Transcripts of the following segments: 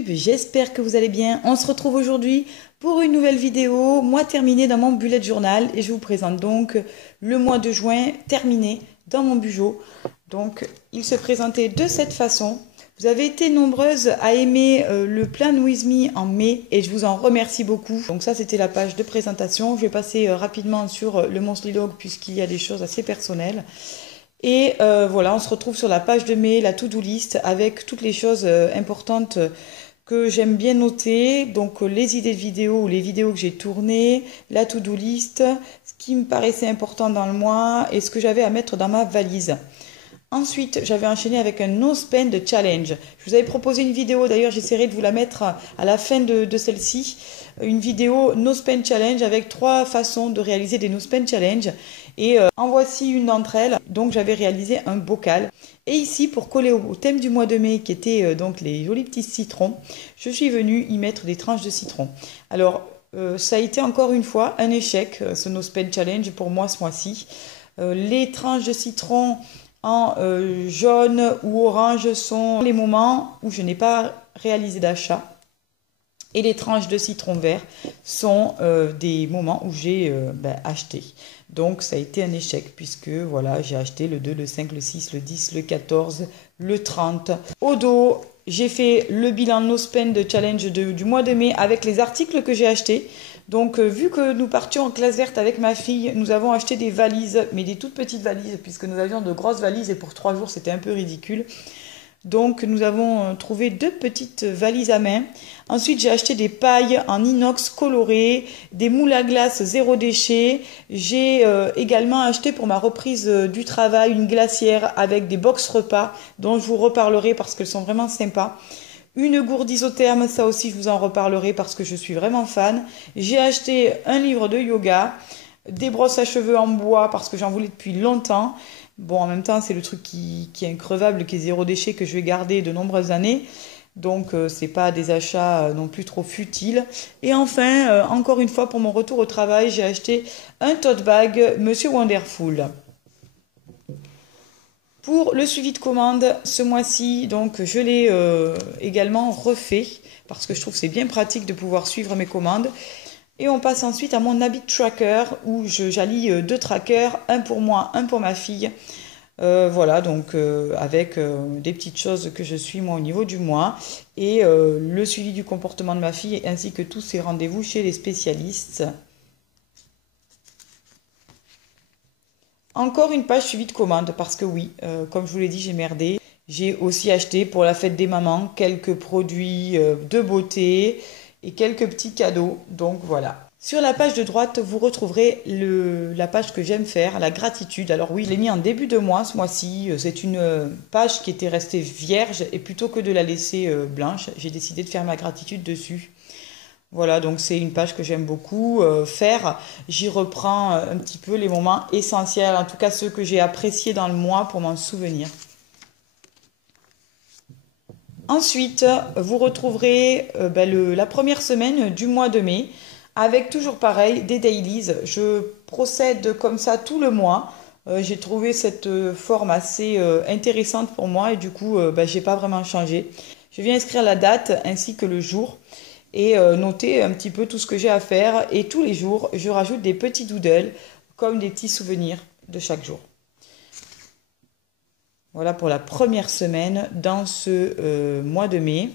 YouTube, j'espère que vous allez bien. On se retrouve aujourd'hui pour une nouvelle vidéo, mois terminé dans mon bullet journal et je vous présente donc le mois de juin terminé dans mon bugeot. Donc il se présentait de cette façon. Vous avez été nombreuses à aimer le Plan With Me en mai et je vous en remercie beaucoup. Donc ça c'était la page de présentation. Je vais passer rapidement sur le Monthly Log puisqu'il y a des choses assez personnelles. Et voilà, on se retrouve sur la page de mai, la to-do list, avec toutes les choses importantes que j'aime bien noter. Donc les idées de vidéos ou les vidéos que j'ai tournées, la to-do list, ce qui me paraissait important dans le mois et ce que j'avais à mettre dans ma valise. Ensuite, j'avais enchaîné avec un no spend challenge. Je vous avais proposé une vidéo, d'ailleurs j'essaierai de vous la mettre à la fin de celle-ci. Une vidéo no spend challenge avec 3 façons de réaliser des no spend challenge. Et en voici une d'entre elles. Donc j'avais réalisé un bocal. Et ici, pour coller au thème du mois de mai, qui était donc les jolis petits citrons, je suis venue y mettre des tranches de citron. Alors, ça a été encore une fois un échec, ce no spend challenge pour moi ce mois-ci. Les tranches de citron en jaune ou orange sont les moments où je n'ai pas réalisé d'achat. Et les tranches de citron vert sont des moments où j'ai acheté. Donc ça a été un échec puisque voilà, j'ai acheté le 2, le 5, le 6, le 10, le 14, le 30. Au dos, j'ai fait le bilan no spend challenge du mois de mai avec les articles que j'ai achetés. Donc vu que nous partions en classe verte avec ma fille, nous avons acheté des valises, mais des toutes petites valises puisque nous avions de grosses valises et pour 3 jours c'était un peu ridicule. Donc nous avons trouvé 2 petites valises à main. Ensuite j'ai acheté des pailles en inox colorées, des moules à glace zéro déchet. J'ai également acheté pour ma reprise du travail une glacière avec des box repas dont je vous reparlerai parce qu'elles sont vraiment sympas. Une gourde isotherme, ça aussi je vous en reparlerai parce que je suis vraiment fan. J'ai acheté un livre de yoga, des brosses à cheveux en bois parce que j'en voulais depuis longtemps. Bon, en même temps, c'est le truc qui est increvable, qui est zéro déchet, que je vais garder de nombreuses années. Donc, c'est pas des achats non plus trop futiles. Et enfin, encore une fois, pour mon retour au travail, j'ai acheté un tote bag Monsieur Wonderful. Pour le suivi de commande, ce mois-ci, donc je l'ai également refait parce que je trouve que c'est bien pratique de pouvoir suivre mes commandes. Et on passe ensuite à mon habit tracker où j'allie 2 trackers, un pour moi, un pour ma fille. Voilà, donc avec des petites choses que je suis moi au niveau du mois et le suivi du comportement de ma fille ainsi que tous ses rendez-vous chez les spécialistes. Encore une page suivi de commande parce que oui, comme je vous l'ai dit, j'ai merdé. J'ai aussi acheté pour la fête des mamans quelques produits de beauté et quelques petits cadeaux. Donc voilà. Sur la page de droite, vous retrouverez la page que j'aime faire, la gratitude. Alors oui, je l'ai mis en début de mois ce mois-ci. C'est une page qui était restée vierge et plutôt que de la laisser blanche, j'ai décidé de faire ma gratitude dessus. Voilà, donc c'est une page que j'aime beaucoup faire. J'y reprends un petit peu les moments essentiels, en tout cas ceux que j'ai appréciés dans le mois pour m'en souvenir. Ensuite, vous retrouverez la première semaine du mois de mai avec toujours pareil des dailies. Je procède comme ça tout le mois. J'ai trouvé cette forme assez intéressante pour moi et du coup, j'ai pas vraiment changé. Je viens inscrire la date ainsi que le jour et noter un petit peu tout ce que j'ai à faire. Et tous les jours, je rajoute des petits doodles comme des petits souvenirs de chaque jour. Voilà pour la première semaine dans ce mois de mai.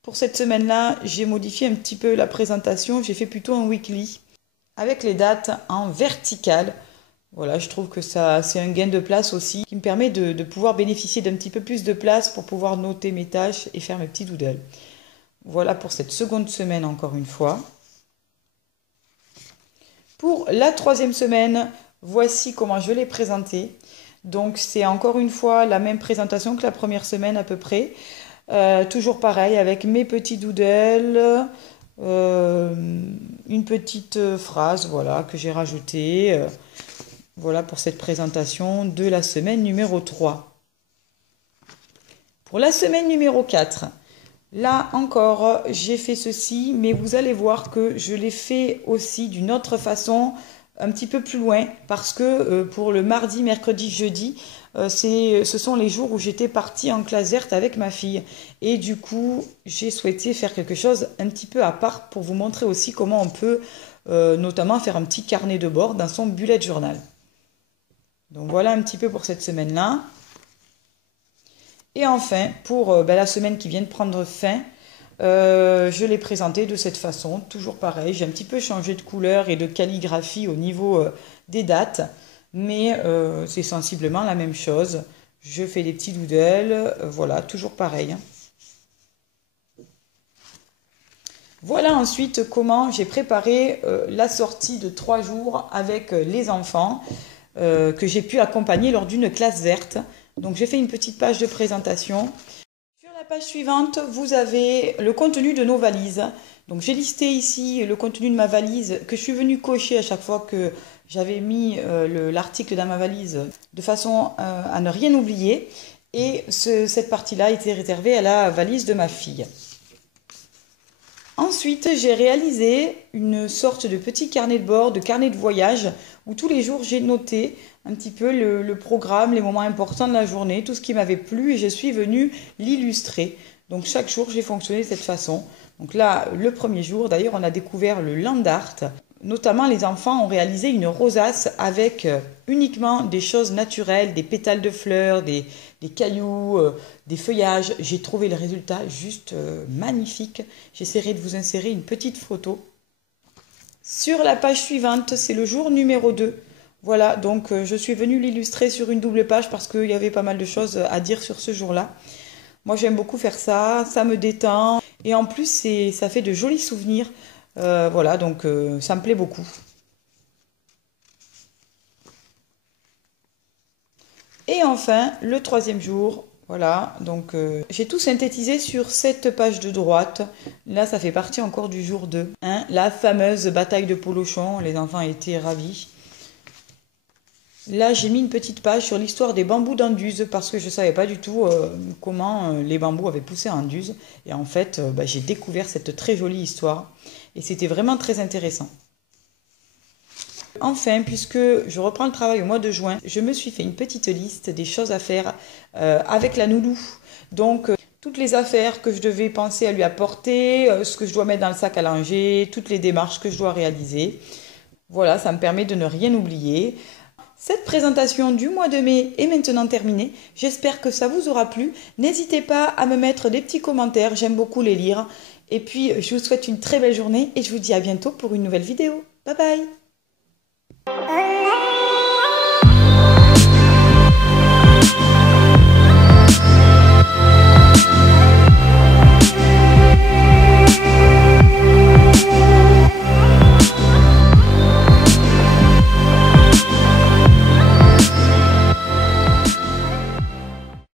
Pour cette semaine-là, j'ai modifié un petit peu la présentation. J'ai fait plutôt un weekly avec les dates en verticale. Voilà, je trouve que ça, c'est un gain de place aussi qui me permet de pouvoir bénéficier d'un petit peu plus de place pour pouvoir noter mes tâches et faire mes petits doodles. Voilà pour cette seconde semaine encore une fois. Pour la 3e semaine, voici comment je l'ai présentée. Donc c'est encore une fois la même présentation que la première semaine à peu près. Toujours pareil avec mes petits doodles, une petite phrase voilà, que j'ai rajoutée. Voilà pour cette présentation de la semaine numéro 3. Pour la semaine numéro 4, là encore j'ai fait ceci, mais vous allez voir que je l'ai fait aussi d'une autre façon un petit peu plus loin parce que pour le mardi, mercredi, jeudi, ce sont les jours où j'étais partie en classe verte avec ma fille. Et du coup, j'ai souhaité faire quelque chose un petit peu à part pour vous montrer aussi comment on peut notamment faire un petit carnet de bord dans son bullet journal. Donc voilà un petit peu pour cette semaine-là. Et enfin, pour la semaine qui vient de prendre fin, je l'ai présenté de cette façon, toujours pareil. J'ai un petit peu changé de couleur et de calligraphie au niveau des dates, mais c'est sensiblement la même chose. Je fais des petits doodles, voilà, toujours pareil. Voilà ensuite comment j'ai préparé la sortie de 3 jours avec les enfants que j'ai pu accompagner lors d'une classe verte. Donc j'ai fait une petite page de présentation. Sur la page suivante, vous avez le contenu de nos valises. Donc j'ai listé ici le contenu de ma valise que je suis venue cocher à chaque fois que j'avais mis l'article dans ma valise de façon à ne rien oublier. Et cette partie-là était réservée à la valise de ma fille. Ensuite, j'ai réalisé une sorte de petit carnet de bord, de carnet de voyage, où tous les jours j'ai noté un petit peu le programme, les moments importants de la journée, tout ce qui m'avait plu, et je suis venue l'illustrer. Donc chaque jour, j'ai fonctionné de cette façon. Donc là, le premier jour, d'ailleurs, on a découvert le land art. Notamment, les enfants ont réalisé une rosace avec uniquement des choses naturelles, des pétales de fleurs, des cailloux, des feuillages. J'ai trouvé le résultat juste magnifique. J'essaierai de vous insérer une petite photo. Sur la page suivante, c'est le jour numéro 2. Voilà, donc je suis venue l'illustrer sur une double page parce qu'il y avait pas mal de choses à dire sur ce jour-là. Moi, j'aime beaucoup faire ça, ça me détend. Et en plus, ça fait de jolis souvenirs. Voilà, donc ça me plaît beaucoup. Et enfin, le troisième jour, voilà, donc j'ai tout synthétisé sur cette page de droite. Là, ça fait partie encore du jour 2. Hein, la fameuse bataille de Polochon, les enfants étaient ravis. Là, j'ai mis une petite page sur l'histoire des bambous d'Anduze parce que je ne savais pas du tout comment les bambous avaient poussé à Anduze. Et en fait, j'ai découvert cette très jolie histoire. Et c'était vraiment très intéressant. Enfin, puisque je reprends le travail au mois de juin, je me suis fait une petite liste des choses à faire avec la nounou. Donc, toutes les affaires que je devais penser à lui apporter, ce que je dois mettre dans le sac à langer, toutes les démarches que je dois réaliser. Voilà, ça me permet de ne rien oublier. Cette présentation du mois de mai est maintenant terminée. J'espère que ça vous aura plu. N'hésitez pas à me mettre des petits commentaires, j'aime beaucoup les lire. Et puis, je vous souhaite une très belle journée et je vous dis à bientôt pour une nouvelle vidéo. Bye bye!